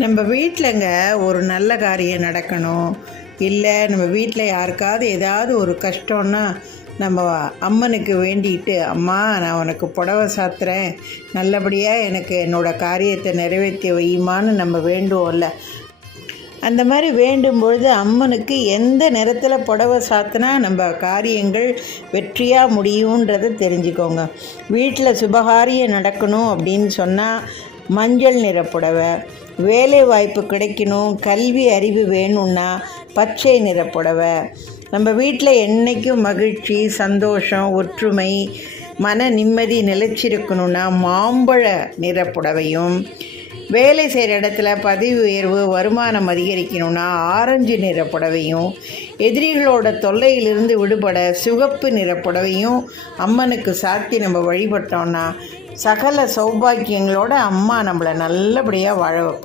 நம்ம வீட்டிலங்க ஒரு நல்ல காரியம் நடக்கணும், இல்லை நம்ம வீட்டில் யாருக்காவது ஏதாவது ஒரு கஷ்டம்னா நம்ம அம்மனுக்கு வேண்டிட்டு, அம்மா நான் உனக்கு புடவை சாத்துறேன், நல்லபடியாக எனக்கு என்னோடய காரியத்தை நிறைவேற்றி வையுமான்னு நம்ம வேண்டுவோம்ல. அந்த மாதிரி வேண்டும் பொழுது அம்மனுக்கு எந்த நேரத்தில் புடவை சாத்தினா நம்ம காரியங்கள் வெற்றியாக முடியுன்றதை தெரிஞ்சுக்கோங்க. வீட்டில் சுபகாரியம் நடக்கணும் அப்படின்னு சொன்னால் மஞ்சள் நிற புடவை, வேலை வாய்ப்பு கிடைக்கணும், கல்வி அறிவு வேணும்னா பச்சை நிற புடவை, நம்ம வீட்டில் என்றைக்கும் மகிழ்ச்சி, சந்தோஷம், ஒற்றுமை, மன நிம்மதி நிலைச்சிருக்கணும்னா மாம்பழ நிற புடவையும், வேலை செய்கிற இடத்துல பதவி உயர்வு, வருமானம் அதிகரிக்கணும்னா ஆரஞ்சு நிற புடவையும், எதிரிகளோட தொல்லையிலிருந்து விடுபட சிவப்பு நிற புடவையும் அம்மனுக்கு சாத்தி நம்ம வழிபட்டோம்னா சகல சௌபாக்கியங்களோட அம்மா நம்மளை நல்லபடியாக வாழ வைப்பாங்க.